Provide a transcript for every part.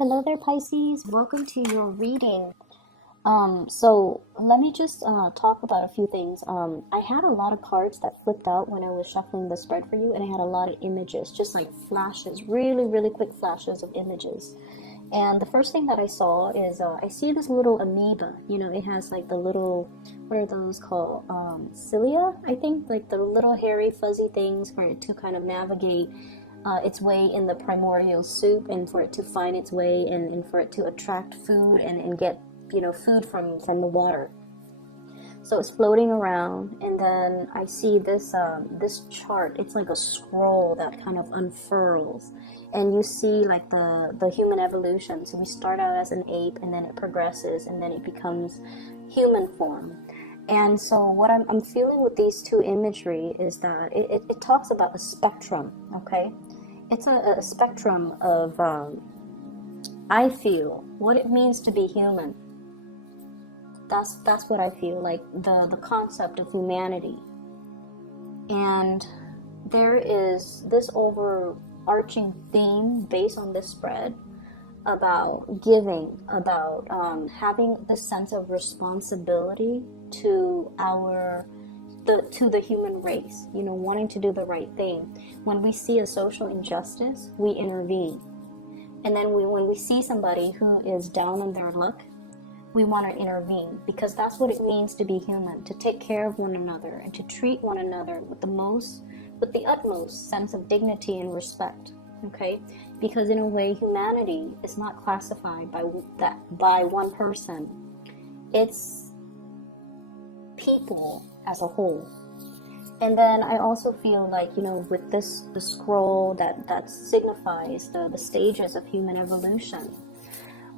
Hello there, Pisces. Welcome to your reading. So let me just talk about a few things. I had a lot of cards that flipped out when I was shuffling the spread for you, and I had a lot of images, just like flashes, really, really quick flashes of images. And the first thing that I saw is I see this little amoeba. You know, it has like the little, what are those called? Cilia, I think, like the little hairy, fuzzy things for it to kind of navigate its way in the primordial soup, and for it to find its way, and for it to attract food and get food from the water. So it's floating around, and then I see this chart. It's like a scroll that kind of unfurls, and you see like the human evolution. So we start out as an ape, and then it progresses, and then it becomes human form. And so what I'm feeling with these two imagery is that it talks about a spectrum. Okay, it's a spectrum of I feel what it means to be human. That's what I feel, like the concept of humanity. And there is this overarching theme based on this spread about giving, about having this sense of responsibility to the human race, wanting to do the right thing. When we see a social injustice, we intervene. And then when we see somebody who is down on their luck, we want to intervene, because that's what it means to be human, to take care of one another and to treat one another with the utmost sense of dignity and respect. Okay, because in a way, humanity is not classified by one person. It's people as a whole. And then I also feel like, with the scroll that signifies the stages of human evolution,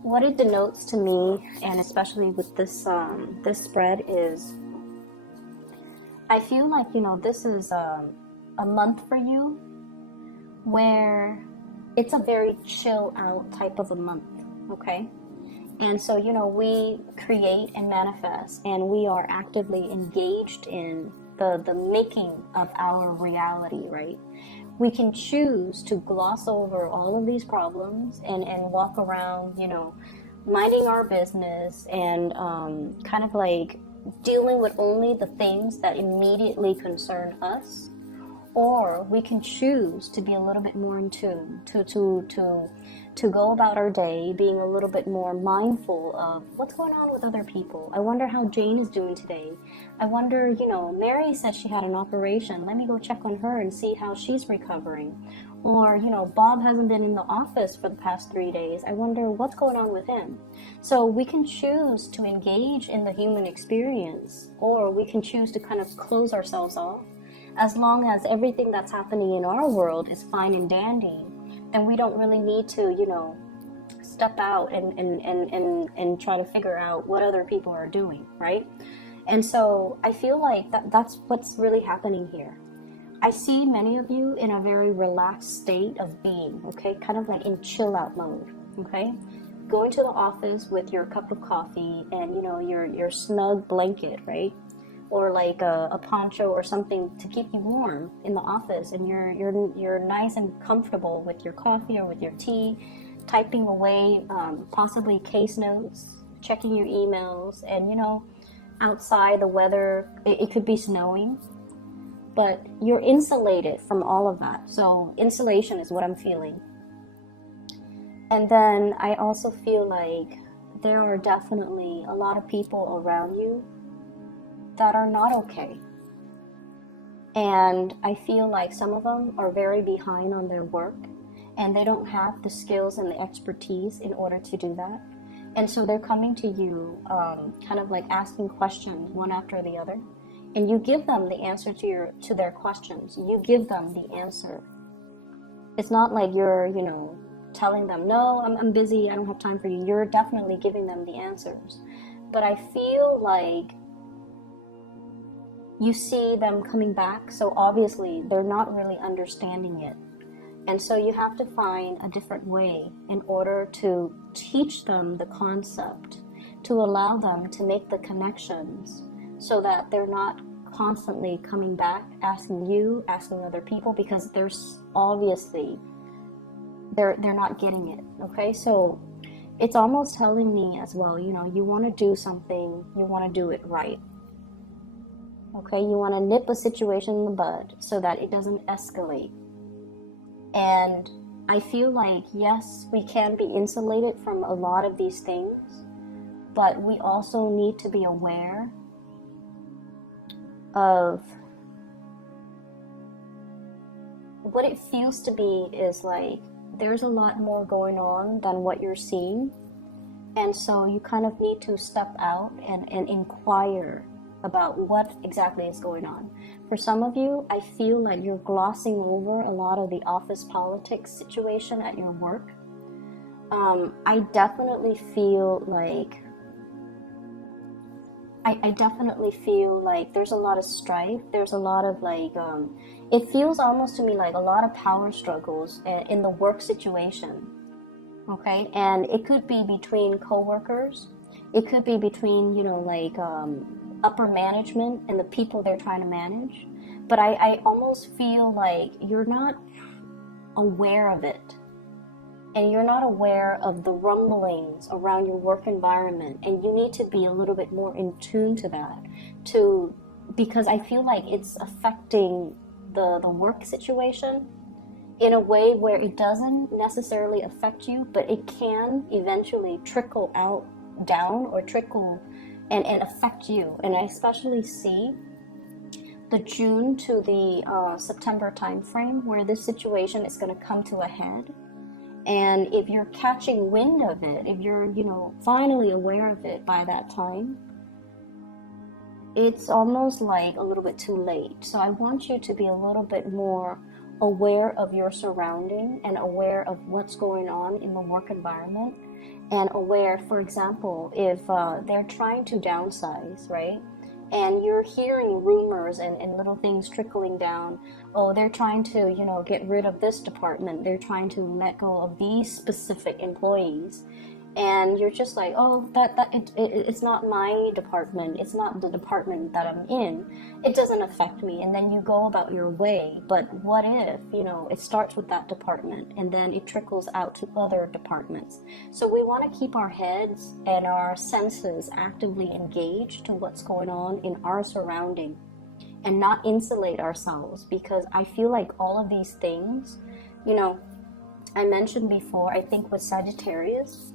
what it denotes to me, and especially with this spread, is I feel like, this is a month for you where it's a very chill out type of a month. Okay, and so we create and manifest, and we are actively engaged in the making of our reality, right? We can choose to gloss over all of these problems and walk around, minding our business and kind of like dealing with only the things that immediately concern us. Or we can choose to be a little bit more in tune, to go about our day being a little bit more mindful of what's going on with other people. I wonder how Jane is doing today. I wonder, Mary said she had an operation. Let me go check on her and see how she's recovering. Or, Bob hasn't been in the office for the past 3 days. I wonder what's going on with him. So we can choose to engage in the human experience, or we can choose to kind of close ourselves off. As long as everything that's happening in our world is fine and dandy, then we don't really need to, step out and try to figure out what other people are doing, right? And so I feel like that's what's really happening here. I see many of you in a very relaxed state of being, okay? Kind of like in chill out mode, okay? Going to the office with your cup of coffee and, your snug blanket, right? Or like a poncho or something to keep you warm in the office, and you're nice and comfortable with your coffee or with your tea, typing away possibly case notes, checking your emails, and outside the weather, it could be snowing, but you're insulated from all of that. So insulation is what I'm feeling. And then I also feel like there are definitely a lot of people around you that are not okay. And I feel like some of them are very behind on their work, and they don't have the skills and the expertise in order to do that. And so they're coming to you kind of like asking questions one after the other, and you give them the answer to their questions. You give them the answer. It's not like you're telling them, no, I'm busy, I don't have time for you. You're definitely giving them the answers. But I feel like you see them coming back, so obviously they're not really understanding it. And so you have to find a different way in order to teach them the concept, to allow them to make the connections so that they're not constantly coming back, asking other people, because there's obviously they're not getting it. Okay, so it's almost telling me as well, you know, you want to do something, you want to do it right. Okay, you want to nip a situation in the bud so that it doesn't escalate. And I feel like, yes, we can be insulated from a lot of these things, but we also need to be aware of what it feels to be is like there's a lot more going on than what you're seeing. And so you kind of need to step out and inquire about what exactly is going on. For some of you, I feel like you're glossing over a lot of the office politics situation at your work. I definitely feel like there's a lot of strife. There's a lot of like, it feels almost to me like a lot of power struggles in the work situation. Okay, and it could be between coworkers. It could be between, you know, like upper management and the people they're trying to manage. But I almost feel like you're not aware of it. And you're not aware of the rumblings around your work environment. And you need to be a little bit more in tune to that. Because I feel like it's affecting the work situation in a way where it doesn't necessarily affect you, but it can eventually trickle out down or trickle and affect you. And I especially see the June to the September timeframe where this situation is going to come to a head. And if you're catching wind of it, if you're, you know, finally aware of it by that time, it's almost like a little bit too late. So I want you to be a little bit more aware of your surrounding and aware of what's going on in the work environment, and aware, for example, if they're trying to downsize, right? And you're hearing rumors and little things trickling down. Oh, they're trying to, you know, get rid of this department. They're trying to let go of these specific employees. And you're just like, oh, it's not my department. It's not the department that I'm in. It doesn't affect me. And then you go about your way. But what if, you know, it starts with that department and then it trickles out to other departments. So we want to keep our heads and our senses actively engaged to what's going on in our surrounding and not insulate ourselves, because I feel like all of these things, you know, I mentioned before, I think with Sagittarius,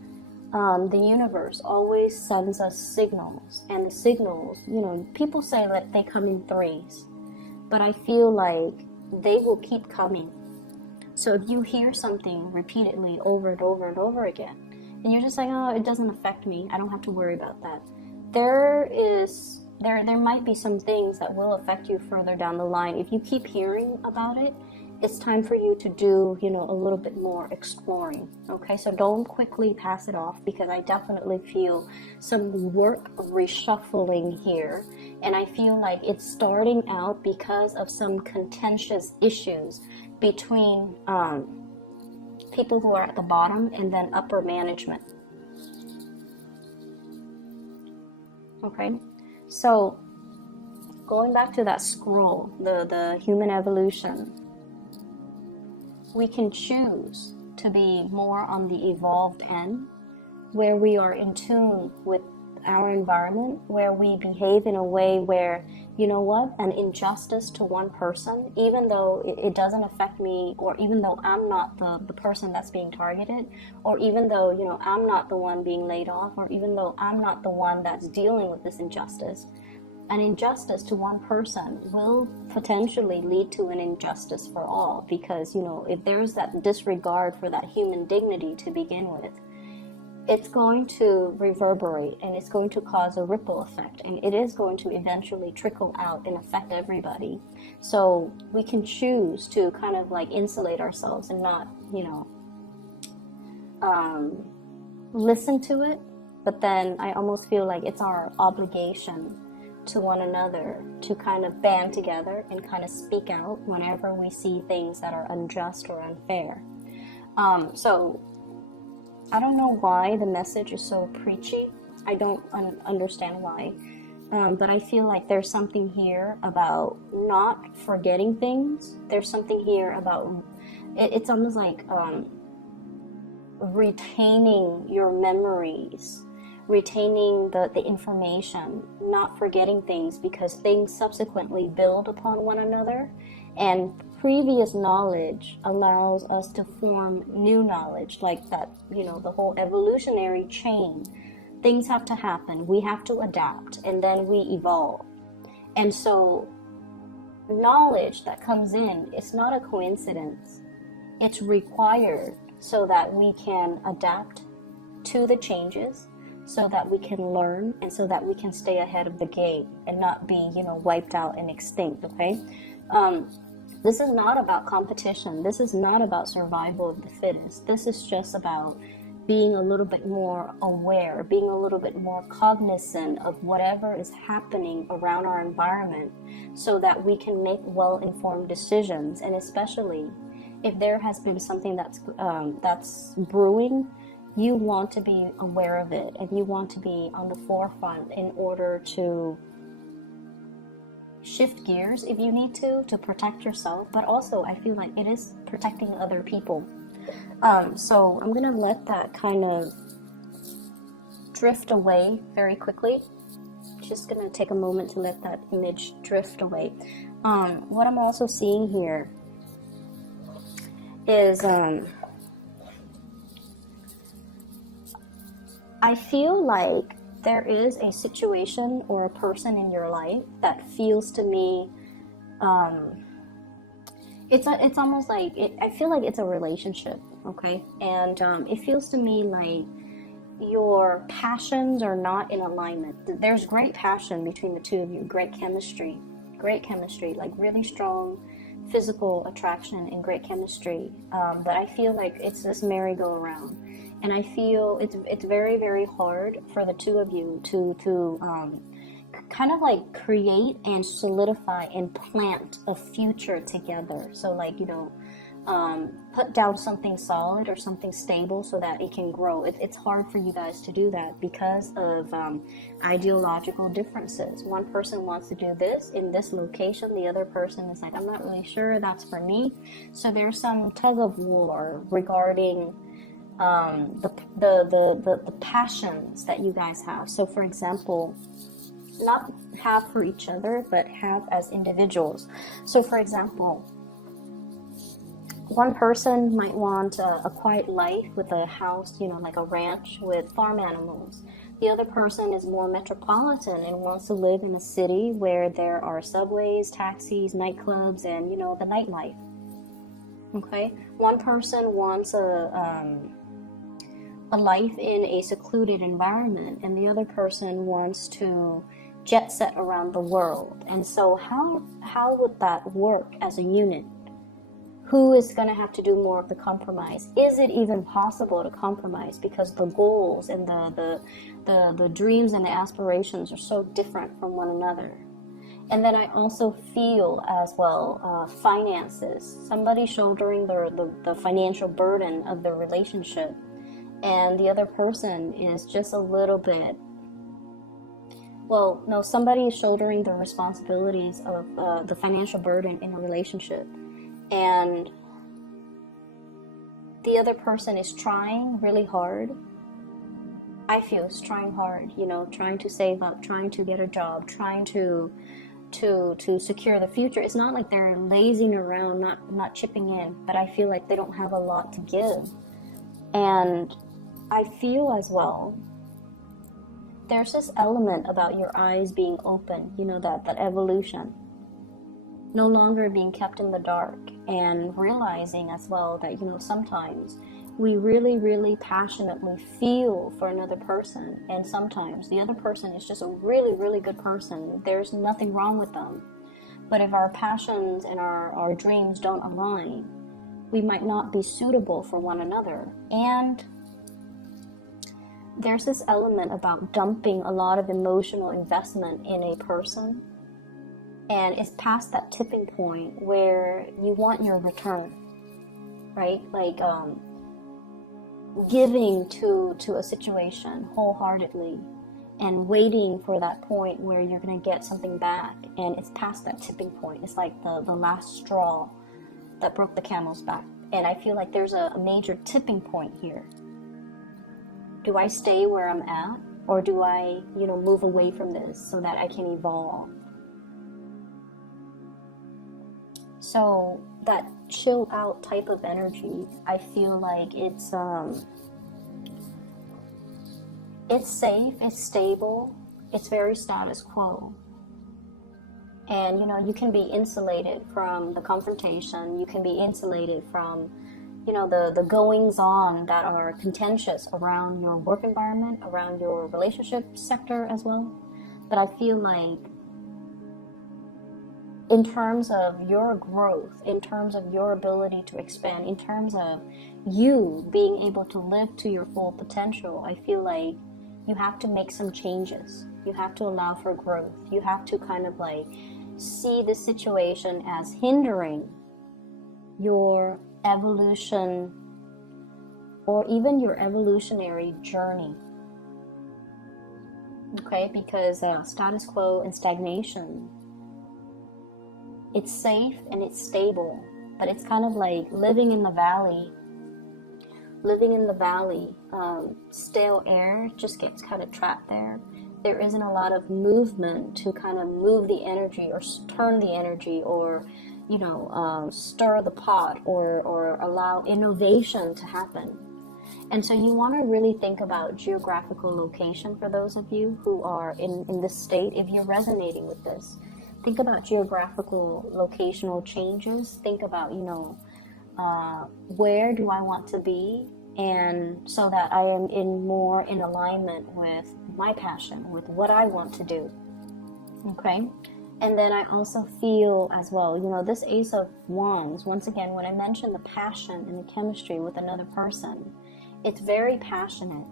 the universe always sends us signals, and the signals, you know, people say that they come in threes, but I feel like they will keep coming. So if you hear something repeatedly over and over and over again, and you're just like, oh, it doesn't affect me, I don't have to worry about that, there might be some things that will affect you further down the line. If you keep hearing about it, it's time for you to do, you know, a little bit more exploring. Okay, so don't quickly pass it off, because I definitely feel some work reshuffling here, and I feel like it's starting out because of some contentious issues between people who are at the bottom and then upper management. Okay, so going back to that scroll, the human evolution, we can choose to be more on the evolved end, where we are in tune with our environment, where we behave in a way where, you know what, an injustice to one person, even though it doesn't affect me, or even though I'm not the person that's being targeted, or even though, you know, I'm not the one being laid off, or even though I'm not the one that's dealing with this injustice, an injustice to one person will potentially lead to an injustice for all, because, you know, if there's that disregard for that human dignity to begin with, it's going to reverberate, and it's going to cause a ripple effect, and it is going to eventually trickle out and affect everybody. So we can choose to kind of like insulate ourselves and not, you know, listen to it, but then I almost feel like it's our obligation to one another to kind of band together and kind of speak out whenever we see things that are unjust or unfair. So I don't know why the message is so preachy. I don't understand why. But I feel like there's something here about not forgetting things. There's something here about, it's almost like retaining your memories, retaining the information, not forgetting things, because things subsequently build upon one another, and previous knowledge allows us to form new knowledge, like that, you know, the whole evolutionary chain. Things have to happen, we have to adapt, and then we evolve. And so knowledge that comes in, it's not a coincidence. It's required so that we can adapt to the changes, so that we can learn, and so that we can stay ahead of the game and not be, you know, wiped out and extinct, okay? This is not about competition. This is not about survival of the fittest. This is just about being a little bit more aware, being a little bit more cognizant of whatever is happening around our environment, so that we can make well-informed decisions. And especially if there has been something that's brewing, you want to be aware of it, and you want to be on the forefront in order to shift gears if you need to protect yourself. But also, I feel like it is protecting other people. So I'm gonna let that kind of drift away very quickly. Just gonna take a moment to let that image drift away. What I'm also seeing here is I feel like there is a situation or a person in your life that feels to me, it's almost like, I feel like it's a relationship, okay? And it feels to me like your passions are not in alignment. There's great passion between the two of you, great chemistry, like really strong physical attraction and great chemistry. But I feel like it's this merry-go-round. And I feel it's very, very hard for the two of you to kind of like create and solidify and plant a future together. So like, you know, put down something solid or something stable so that it can grow. It's hard for you guys to do that because of ideological differences. One person wants to do this in this location, the other person is like, I'm not really sure that's for me. So there's some tug of war regarding the passions that you guys have. So for example, not have for each other, but have as individuals. So for example, one person might want a quiet life with a house, you know, like a ranch with farm animals. The other person is more metropolitan and wants to live in a city where there are subways, taxis, nightclubs, and, you know, the nightlife. Okay? One person wants a life in a secluded environment, and the other person wants to jet set around the world. And so how would that work as a unit? Who is going to have to do more of the compromise? Is it even possible to compromise? Because the goals and the dreams and the aspirations are so different from one another. And then I also feel as well, finances. Somebody shouldering the financial burden of the relationship, and the other person is just a little bit, well, no, somebody is shouldering the responsibilities of the financial burden in a relationship, and the other person is trying really hard. I feel is trying hard, you know, trying to save up, trying to get a job, trying to secure the future. It's not like they're lazing around, not chipping in, but I feel like they don't have a lot to give. And I feel as well, there's this element about your eyes being open, you know, that evolution, no longer being kept in the dark, and realizing as well that, you know, sometimes we really, really passionately feel for another person, and sometimes the other person is just a really, really good person. There's nothing wrong with them. But if our passions and our dreams don't align, we might not be suitable for one another. And there's this element about dumping a lot of emotional investment in a person, and it's past that tipping point where you want your return, right? Like giving to a situation wholeheartedly and waiting for that point where you're going to get something back, and it's past that tipping point. It's like the last straw that broke the camel's back. And I feel like there's a major tipping point here. Do I stay where I'm at, or do I, move away from this so that I can evolve? So that chill out type of energy, I feel like it's safe, it's stable, it's very status quo. And you can be insulated from the confrontation, you can be insulated from the goings on that are contentious around your work environment, around your relationship sector as well. But I feel like in terms of your growth, in terms of your ability to expand, in terms of you being able to live to your full potential, I feel like you have to make some changes. You have to allow for growth. You have to kind of like see this situation as hindering your evolution or even your evolutionary journey. Okay, because status quo and stagnation, it's safe and it's stable, but it's kind of like living in the valley. Stale air just gets kind of trapped there. There isn't a lot of movement to kind of move the energy or turn the energy or stir the pot or allow innovation to happen. And so you want to really think about geographical location for those of you who are in this state. If you're resonating with this, think about geographical locational changes. Think about, where do I want to be? And so that I am more in alignment with my passion, with what I want to do. Okay? And then I also feel as well, this Ace of Wands, once again, when I mention the passion and the chemistry with another person, it's very passionate.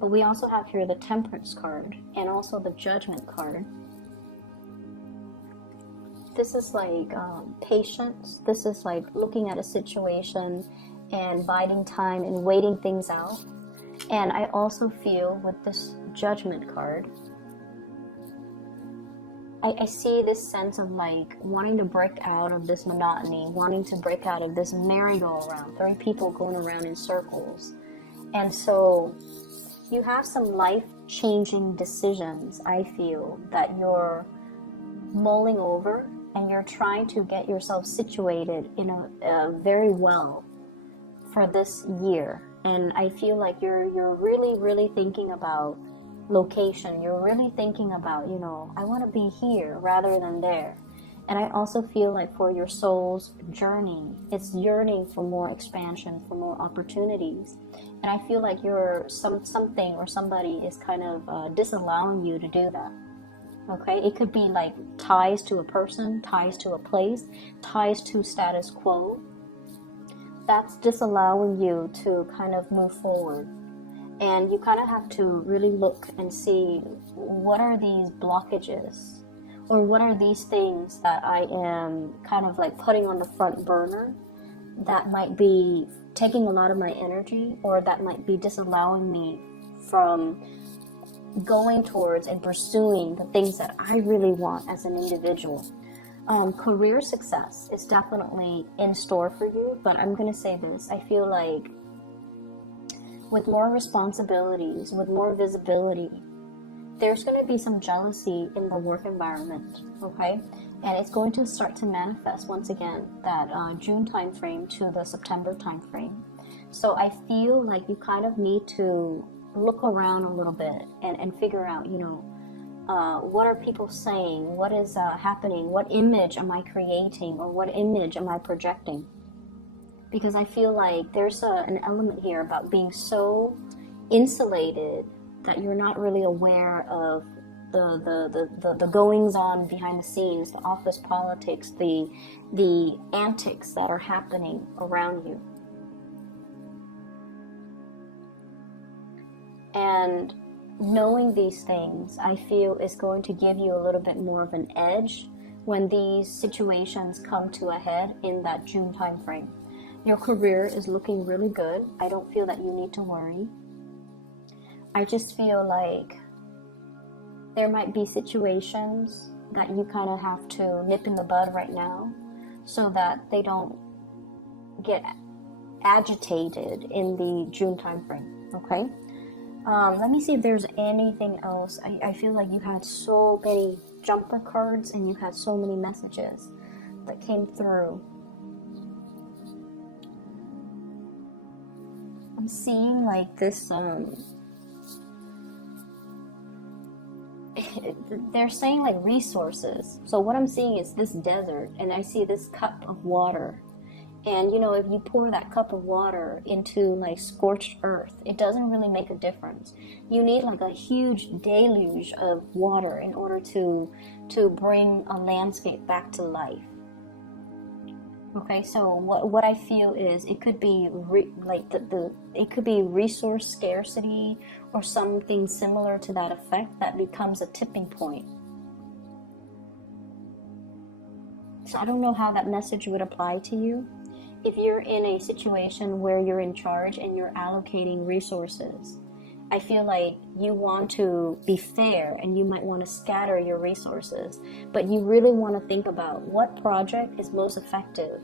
But we also have here the Temperance card and also the Judgment card. This is like patience. This is like looking at a situation and biding time and waiting things out. And I also feel with this Judgment card, I see this sense of like wanting to break out of this monotony, wanting to break out of this merry-go-round, 3 people going around in circles. And so you have some life-changing decisions, I feel, that you're mulling over, and you're trying to get yourself situated in a very well for this year. And I feel like you're really, really thinking about location. You're really thinking about, I want to be here rather than there. And I also feel like for your soul's journey, it's yearning for more expansion, for more opportunities. And I feel like something or somebody is kind of disallowing you to do that. Okay, it could be like ties to a person, ties to a place, ties to status quo. That's disallowing you to kind of move forward. And you kind of have to really look and see, what are these blockages? Or what are these things that I am kind of like putting on the front burner that might be taking a lot of my energy, or that might be disallowing me from going towards and pursuing the things that I really want as an individual. Career success is definitely in store for you, but I'm going to say this. I feel like with more responsibilities, with more visibility, there's going to be some jealousy in the work environment, okay? And it's going to start to manifest once again that June timeframe to the September timeframe. So I feel like you kind of need to look around a little bit and figure out, what are people saying? What is happening? What image am I creating, or what image am I projecting? Because I feel like there's an element here about being so insulated that you're not really aware of the goings on behind the scenes, the office politics, the antics that are happening around you. And knowing these things, I feel, is going to give you a little bit more of an edge when these situations come to a head in that June time frame. Your career is looking really good. I don't feel that you need to worry. I just feel like there might be situations that you kind of have to nip in the bud right now so that they don't get agitated in the June time frame, okay? Let me see if there's anything else. I feel like you had so many jumper cards and you had so many messages that came through. I'm seeing like this, they're saying like resources. So what I'm seeing is this desert, and I see this cup of water. And, you know, if you pour that cup of water into like scorched earth, it doesn't really make a difference. You need like a huge deluge of water in order to bring a landscape back to life. Okay, so what I feel is it could be it could be resource scarcity or something similar to that effect that becomes a tipping point. So I don't know how that message would apply to you. If you're in a situation where you're in charge and you're allocating resources, I feel like you want to be fair and you might want to scatter your resources, but you really want to think about what project is most effective.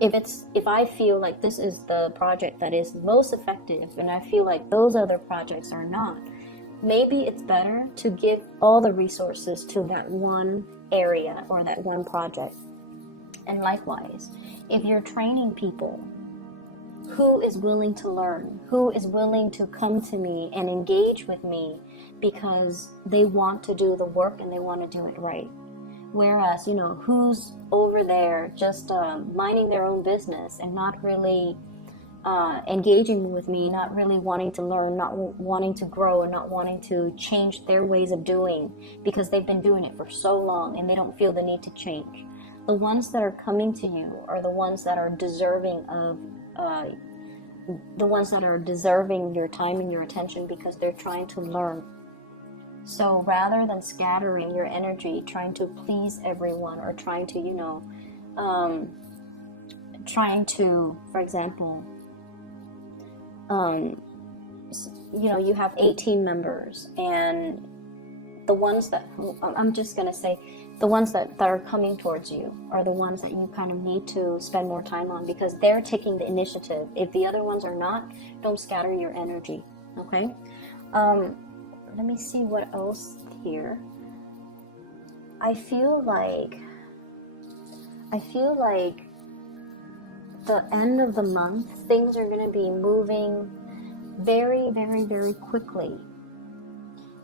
If I feel like this is the project that is most effective and I feel like those other projects are not, maybe it's better to give all the resources to that one area or that one project. And likewise, if you're training people, who is willing to learn? Who is willing to come to me and engage with me because they want to do the work and they want to do it right? Whereas, you know, who's over there just minding their own business and not really engaging with me, not really wanting to learn, not wanting to grow, and not wanting to change their ways of doing because they've been doing it for so long and they don't feel the need to change. The ones that are coming to you are the ones that are deserving of your time and your attention because they're trying to learn. So rather than scattering your energy trying to please everyone or trying to, you know, for example, you know, you have 18 members and the ones that, I'm just going to say, the ones that are coming towards you are the ones that you kind of need to spend more time on because they're taking the initiative. If the other ones are not, don't scatter your energy, okay? Let me see what else here. I feel like the end of the month, things are going to be moving very, very, very quickly.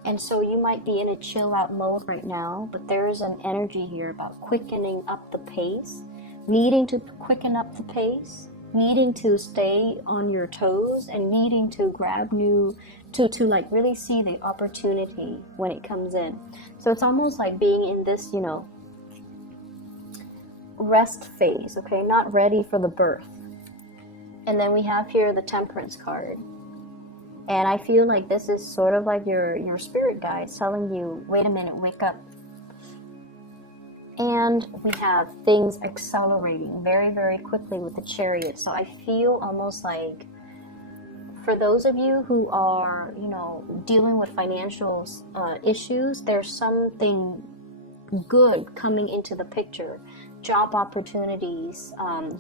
And so you might be in a chill out mode right now, but there's an energy here about quickening up the pace, needing to quicken up the pace, needing to stay on your toes, and needing to grab to like really see the opportunity when it comes in. So it's almost like being in this, you know, rest phase, okay, not ready for the birth. And then we have here the Temperance card. And I feel like this is sort of like your spirit guides telling you, wait a minute, wake up. And we have things accelerating very, very quickly with the Chariot. So I feel almost like for those of you who are, you know, dealing with financial issues, there's something good coming into the picture. Job opportunities,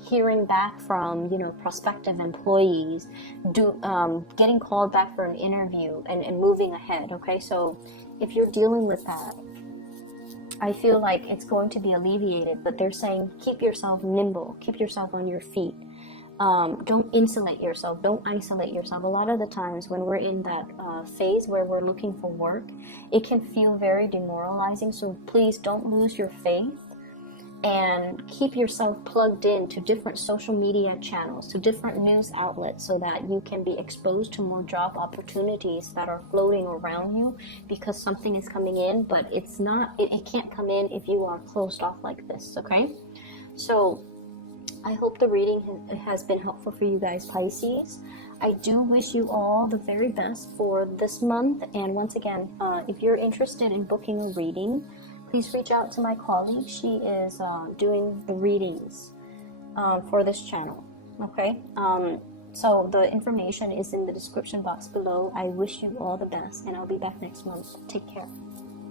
hearing back from, you know, prospective employees, getting called back for an interview and moving ahead, okay? So if you're dealing with that, I feel like it's going to be alleviated, but they're saying keep yourself nimble, keep yourself on your feet. Don't insulate yourself, don't isolate yourself. A lot of the times when we're in that phase where we're looking for work, it can feel very demoralizing, so please don't lose your faith. And keep yourself plugged in to different social media channels, to different news outlets, so that you can be exposed to more job opportunities that are floating around you, because something is coming in, but it's not, it can't come in if you are closed off like this, okay? So I hope the reading has been helpful for you guys, Pisces. I do wish you all the very best for this month. And once again, if you're interested in booking a reading, please reach out to my colleague. She is doing the readings for this channel, okay? So the information is in the description box below. I wish you all the best, and I'll be back next month. Take care.